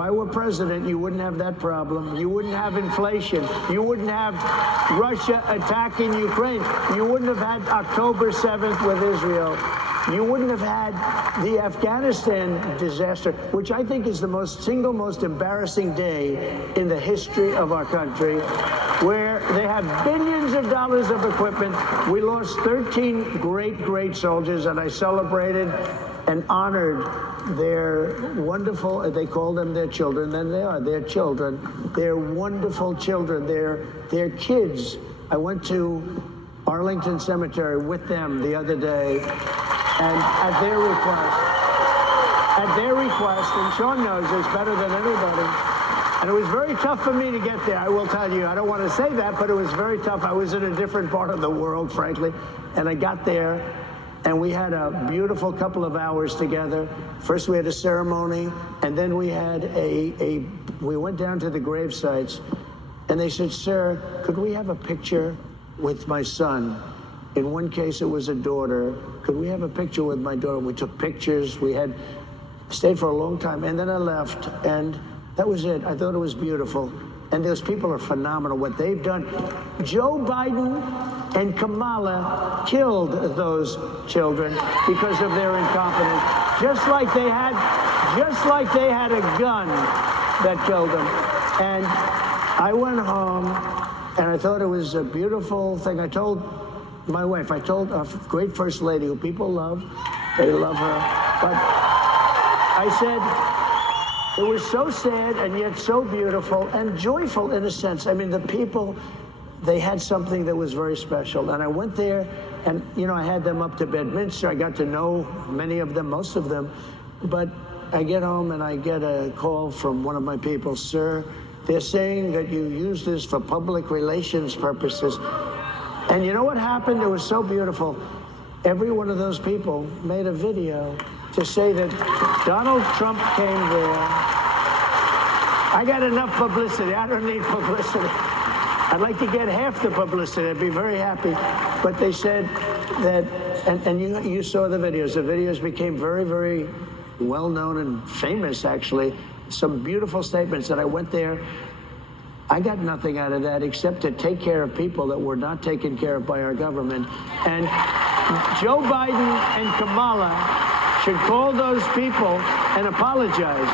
I were president, you wouldn't have that problem. You wouldn't have inflation. You wouldn't have Russia attacking Ukraine. You wouldn't have had October 7th with Israel. You wouldn't have had the Afghanistan disaster, which I think is the single most embarrassing day in the history of our country, where they have billions of dollars of equipment. We lost 13 great soldiers, and I celebrated and honored their wonderful, they call them their children, and they are their children. They're wonderful children. They're kids. I went to Arlington Cemetery with them the other day, and at their request, and Sean knows this better than anybody, and it was very tough for me to get there, I will tell you. I don't want to say that, but it was very tough. I was in a different part of the world, frankly, and I got there, and we had a beautiful couple of hours together. First we had a ceremony, and then we had we went down to the grave sites, and they said, "Sir, could we have a picture with my son?" In one case, it was a daughter. "Could we have a picture with my daughter?" We took pictures. We had stayed for a long time, and then I left, and that was it. I thought it was beautiful, and those people are phenomenal. What they've done, Joe Biden and Kamala killed those children because of their incompetence, just like they had a gun that killed them. And I went home, and I thought it was a beautiful thing. I told my wife, I told a great first lady who people love, they love her, but I said, it was so sad and yet so beautiful and joyful in a sense. I mean, the people, they had something that was very special. And I went there, and, you know, I had them up to Bedminster. I got to know many of them, most of them. But I get home, and I get a call from one of my people. "Sir, they're saying that you use this for public relations purposes." And you know what happened? It was so beautiful. Every one of those people made a video to say that Donald Trump came there. I got enough publicity. I don't need publicity. I'd like to get half the publicity. I'd be very happy. But they said that, and you saw the videos. The videos became very well known and famous, actually. Some beautiful statements that I went there. I got nothing out of that except to take care of people that were not taken care of by our government. And Joe Biden and Kamala should call those people and apologize,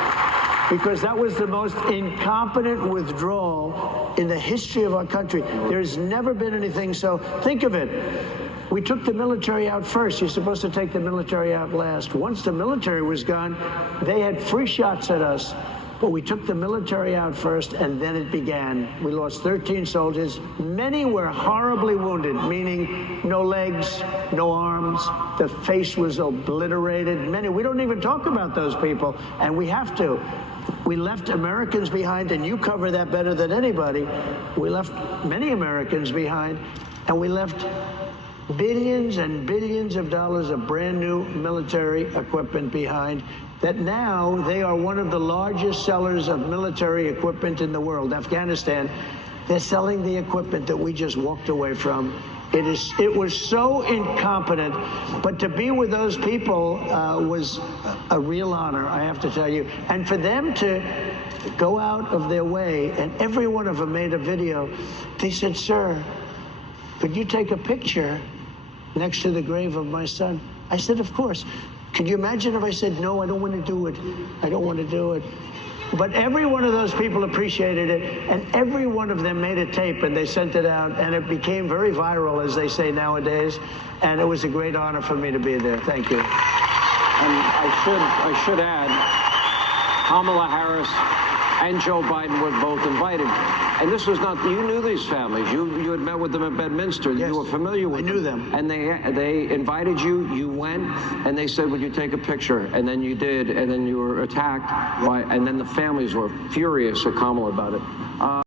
because that was the most incompetent withdrawal in the history of our country. There's never been anything so. Think of it. We took the military out first. You're supposed to take the military out last. Once the military was gone, they had free shots at us. But we took the military out first, and then it began. We lost 13 soldiers. Many were horribly wounded, meaning no legs, no arms. The face was obliterated. Many, we don't even talk about those people, and we have to. We left Americans behind, and you cover that better than anybody. We left many Americans behind, and we left billions and billions of dollars of brand new military equipment behind, that now they are one of the largest sellers of military equipment in the world. Afghanistan, they're selling the equipment that we just walked away from. It was so incompetent, but to be with those people was a real honor, I have to tell you. And for them to go out of their way, and every one of them made a video. They said, "Sir, could you take a picture next to the grave of my son?" I said, "Of course." Could you imagine if I said, "No, I don't want to do it. I don't want to do it"? But every one of those people appreciated it, and every one of them made a tape, and they sent it out, and it became very viral, as they say nowadays, and it was a great honor for me to be there. Thank you. And I should add, Kamala Harris and Joe Biden were both invited. And this was not, you knew these families. You had met with them at Bedminster. Yes, you were familiar with them. I knew them. And they invited you, you went, and they said, "Would you take a picture?" And then you did, and then you were attacked, and then the families were furious at Kamala about it.